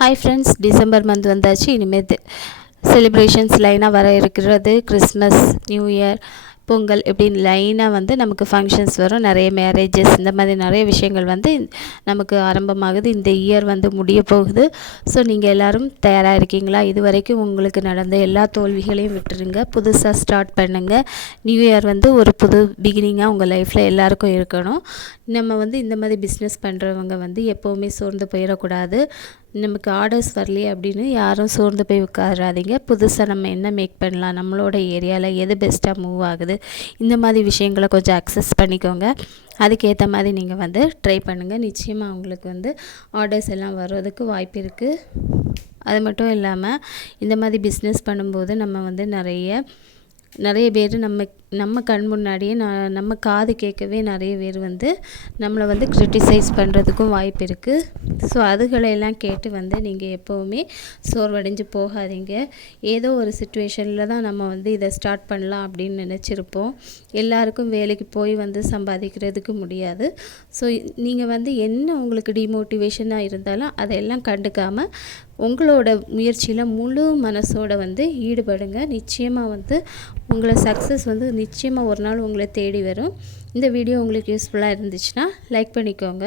Hi friends, December month வந்தாச்சு. இனிமேல் celebrations லைனாக வர இருக்கிறது. கிறிஸ்மஸ், நியூ இயர், பொங்கல் இப்படின்னு லைனாக வந்து நமக்கு ஃபங்க்ஷன்ஸ் வரும். நிறைய மேரேஜஸ் இந்த மாதிரி நிறைய விஷயங்கள் வந்து நமக்கு ஆரம்பமாகுது. இந்த இயர் வந்து முடிய போகுது. ஸோ நீங்கள் எல்லோரும் தயாராக இருக்கீங்களா? இது வரைக்கும் உங்களுக்கு நடந்த எல்லா தோல்விகளையும் விட்டுருங்க. புதுசாக ஸ்டார்ட் பண்ணுங்கள். நியூ இயர் வந்து ஒரு புது பிகினிங்காக உங்கள் லைஃப்பில் எல்லாருக்கும் இருக்கணும். நம்ம வந்து இந்த மாதிரி பிஸ்னஸ் பண்ணுறவங்க வந்து எப்போவுமே சோர்ந்து போயிடக்கூடாது. நமக்கு ஆர்டர்ஸ் வரலையே அப்படின்னு யாரும் சோர்ந்து போய் உட்காராதீங்க. புதுசாக நம்ம என்ன மேக் பண்ணலாம், நம்மளோட ஏரியாவில் எது பெஸ்ட்டாக மூவ் ஆகுது, இந்த மாதிரி விஷயங்களை கொஞ்சம் அக்சஸ் பண்ணிக்கோங்க. அதுக்கேற்ற மாதிரி நீங்கள் வந்து ட்ரை பண்ணுங்கள். நிச்சயமாக உங்களுக்கு வந்து ஆர்டர்ஸ் எல்லாம் வர்றதுக்கு வாய்ப்பு இருக்குது. அது மட்டும் இல்லாமல் இந்த மாதிரி பிஸ்னஸ் பண்ணும்போது நம்ம வந்து நிறைய பேர் நம்ம கண் முன்னாடியே நம்ம காது கேட்கவே நிறைய பேர் வந்து நம்மளை வந்து கிரிட்டிசைஸ் பண்ணுறதுக்கும் வாய்ப்பு இருக்குது. ஸோ அதுகளையெல்லாம் கேட்டு வந்து நீங்கள் எப்போவுமே சோர்வடைஞ்சு போகாதீங்க. ஏதோ ஒரு சுச்சுவேஷனில் தான் நம்ம வந்து இதை ஸ்டார்ட் பண்ணலாம் அப்படின்னு நினச்சிருப்போம். எல்லாருக்கும் வேலைக்கு போய் வந்து சம்பாதிக்கிறதுக்கு முடியாது. ஸோ நீங்கள் வந்து என்ன உங்களுக்கு டிமோட்டிவேஷனாக இருந்தாலும் அதையெல்லாம் கண்டுக்காமல் உங்களோட முயற்சியில் முழு மனசோடு வந்து ஈடுபடுங்க. நிச்சயமாக வந்து உங்களை சக்ஸஸ் வந்து நிச்சயமாக ஒரு நாள் உங்களை தேடி வரும். இந்த வீடியோ உங்களுக்கு யூஸ்ஃபுல்லாக இருந்துச்சுன்னா லைக் பண்ணிக்கோங்க.